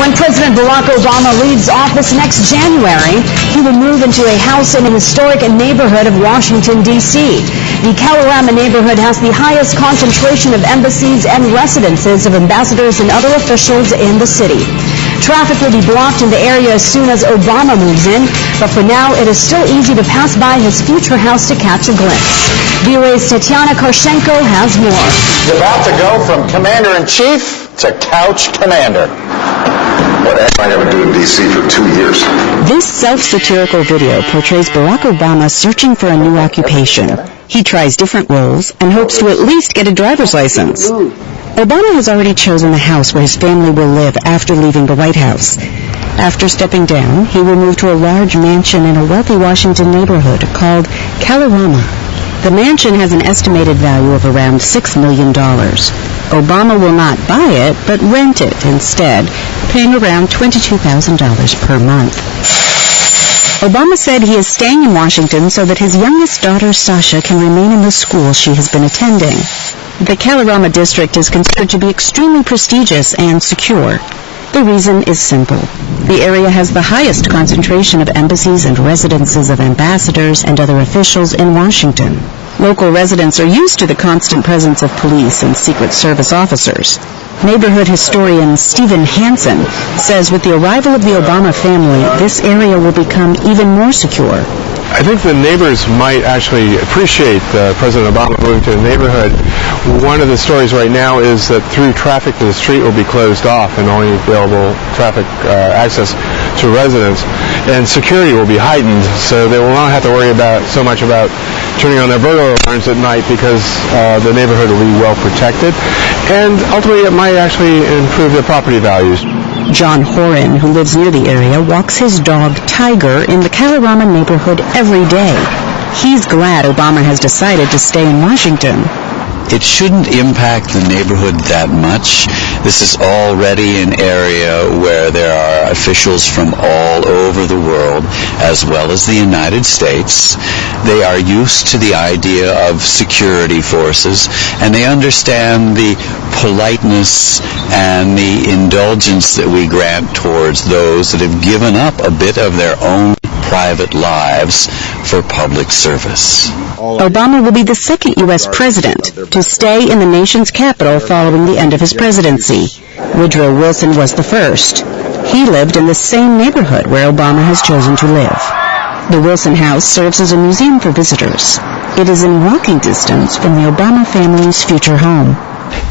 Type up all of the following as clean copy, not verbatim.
When President Barack Obama leaves office next January, he will move into a house in a historic neighborhood of Washington, D.C. The Kalorama neighborhood has the highest concentration of embassies and residences of ambassadors and other officials in the city. Traffic will be blocked in the area as soon as Obama moves in, but for now it is still easy to pass by his future house to catch a glimpse. VOA's Tatiana Korshenko has more. He's about to go from Commander-in-Chief to Couch Commander. What I never do in D.C. for 2 years. This self-satirical video portrays Barack Obama searching for a new occupation. He tries different roles and hopes to at least get a driver's license. Obama has already chosen the house where his family will live after leaving the White House. After stepping down, he will move to a large mansion in a wealthy Washington neighborhood called Kalorama. The mansion has an estimated value of around $6 million. Obama will not buy it, but rent it instead, paying around $22,000 per month. Obama said he is staying in Washington so that his youngest daughter, Sasha, can remain in the school she has been attending. The Kalorama district is considered to be extremely prestigious and secure. The reason is simple. The area has the highest concentration of embassies and residences of ambassadors and other officials in Washington. Local residents are used to the constant presence of police and Secret Service officers. Neighborhood historian Stephen Hansen says with the arrival of the Obama family, this area will become even more secure. I think the neighbors might actually appreciate President Obama moving to the neighborhood. One of the stories right now is that through traffic to the street will be closed off and only available traffic access to residents. And security will be heightened, so they will not have to worry so much about turning on their burglar alarms at night because the neighborhood will be well protected. And ultimately it might actually improve their property values. John Horan, who lives near the area, walks his dog Tiger in the Kalorama neighborhood every day. He's glad Obama has decided to stay in Washington. It shouldn't impact the neighborhood that much. This is already an area where there are officials from all over the world, as well as the United States. They are used to the idea of security forces, and they understand the politeness and the indulgence that we grant towards those that have given up a bit of their own private lives for public service. Obama will be the second U.S. president to stay in the nation's capital following the end of his presidency. Woodrow Wilson was the first. He lived in the same neighborhood where Obama has chosen to live. The Wilson House serves as a museum for visitors. It is in walking distance from the Obama family's future home.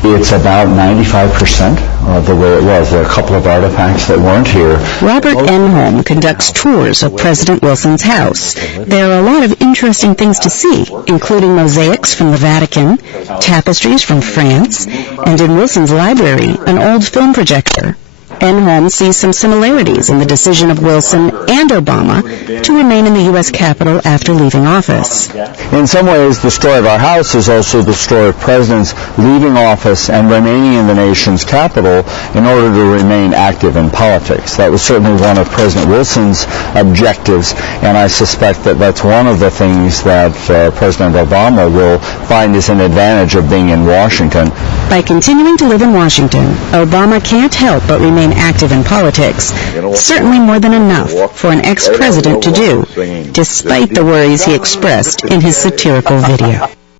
It's about 95% of the way it was. There are a couple of artifacts that weren't here. Robert Enholm conducts tours of President Wilson's house. There are a lot of interesting things to see, including mosaics from the Vatican, tapestries from France, and in Wilson's library, an old film projector. Enholm sees some similarities in the decision of Wilson and Obama to remain in the U.S. Capitol after leaving office. In some ways, the story of our house is also the story of presidents leaving office and remaining in the nation's capital in order to remain active in politics. That was certainly one of President Wilson's objectives, and I suspect that that's one of the things that President Obama will find is an advantage of being in Washington. By continuing to live in Washington, Obama can't help but remain active in politics, certainly more than enough for an ex-president to do, despite the worries he expressed in his satirical video.